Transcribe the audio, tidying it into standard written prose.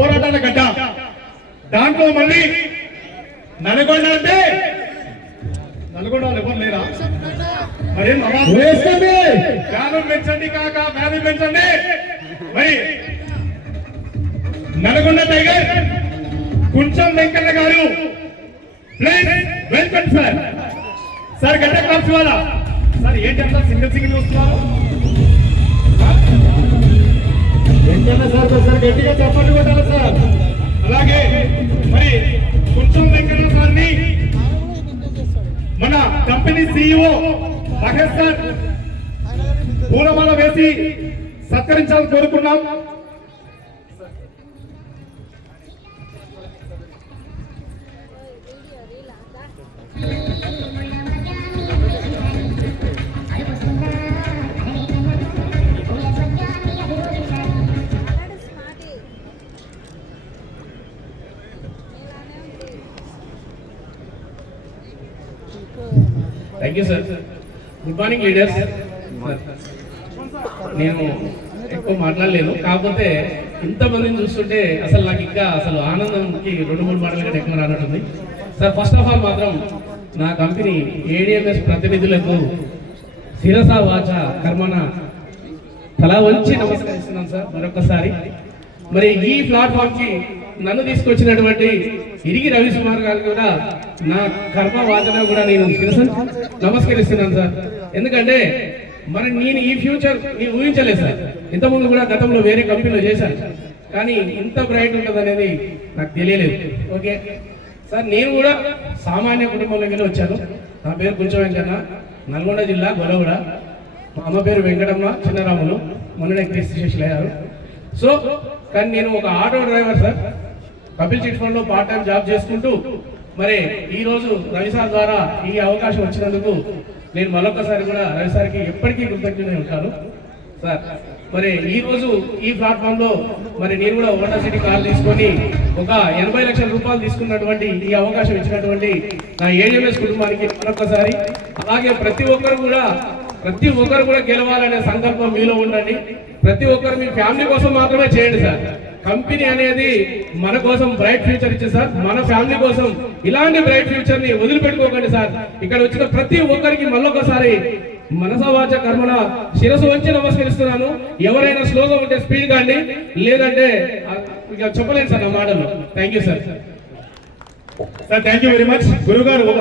పోరాటాల గడ్డ. దాంట్లో మళ్ళీ నల్గొండ అంటే నల్గొండ ఎవరు లేరా? మరి వ్యాధులు పెంచండి కాక వ్యాధులు పెంచండి. మరి నల్గొండ టైగర్ కుంచం వెంకన్న గారు ప్లీజ్ వెల్కమ్ సార్. సార్ గడ్డ క్లాప్స్ వాళ్ళ సార్ ఏంటంటే సింగిల్ వస్తున్నారు వెంకన్న సార్. సార్ గట్టిగా చెప్పండి కొట్టాలి సార్. అలాగే మరి కుంచం వెంకన్న సార్ని మన కంపెనీ CEO మహేష్ సార్ పూలమాల వేసి సత్కరించాలని కోరుకున్నాం. Thank you sir. Good morning leaders. నేను ఎక్కువ మాట్లాడలేను, కాకపోతే ఇంతమందిని చూస్తుంటే అసలు నాకు ఇంకా అసలు ఆనందంకి 2-3 మాటల కంటే ఎక్కువ రానట్టుంది సార్. ఫస్ట్ ఆఫ్ ఆల్ మాత్రం నా కంపెనీ ADMS ప్రతినిధులకు శిరస వాచ కర్మన తల వంచి నమస్కరిస్తున్నాను సార్ మరొకసారి. మరి ఈ ప్లాట్ఫామ్ కి నన్ను తీసుకొచ్చినటువంటి ఇరిగి రవికుమార్ గారు కూడా నా కర్మ వాచన కూడా నేను నమస్కరిస్తున్నాను సార్. ఎందుకంటే మరి నేను ఈ ఫ్యూచర్ నేను ఊహించలేదు సార్. ఇంతకుముందు కూడా గతంలో వేరే కంపెనీలో చేశాను, కానీ ఇంత బ్రైట్ ఉంటుంది అనేది నాకు తెలియలేదు. ఓకే సార్, నేను కూడా సామాన్య కుటుంబంలోకి వచ్చాను. నా పేరు కుంచం వెంకన్న, నల్గొండ జిల్లా గొలవడ. మా అమ్మ పేరు వెంకటమ్మ చిన్నరాములు, మొన్ననే రిజిస్ట్రేషన్ అయ్యారు. సో కానీ నేను ఒక auto driver sir. Kapil chit fund లో పార్ట్ టైం జాబ్ చేసుకుంటూ మరి ఈ రోజు రవి సార్ ద్వారా ఈ అవకాశం వచ్చినందుకు నేను మరొకసారి కూడా రవి సార్కి ఎప్పటికీ కృతజ్ఞతగా ఉంటాను సార్. మరి ఈ రోజు ఈ ప్లాట్ఫామ్ లో మరి నేను కూడా హోండా సిటీ కార్ తీసుకొని ఒక 80 లక్షల రూపాయలు తీసుకున్నటువంటి ఈ అవకాశం ఇచ్చినటువంటి నా ADMS కుటుంబానికి మరొకసారి, అలాగే ప్రతి ఒక్కరు కూడా గెలవాలనే సంకల్పం మీలో ఉండండి. ప్రతి ఒక్కరు మీ ఫ్యామిలీ కోసం మాత్రమే చేయండి సార్. కంపెనీ అనేది మన కోసం బ్రైట్ ఫ్యూచర్ ఇచ్చింది సార్. మన ఫ్యామిలీ కోసం ఇలాంటి బ్రైట్ ఫ్యూచర్ ని వదిలిపెట్టుకోకండి సార్. ఇక్కడ వచ్చిన ప్రతి ఒక్కరికి మళ్ళొకసారి మనసవాచ కర్మన శిరస్సు వంచి నమస్కరిస్తున్నాను. ఎవరైనా స్లోగా ఉంటే స్పీడ్ కాండి, లేదంటే ఇక చెప్పలేను సార్ నా మాటలు. Thank you sir. Thank you very much గురుగారు.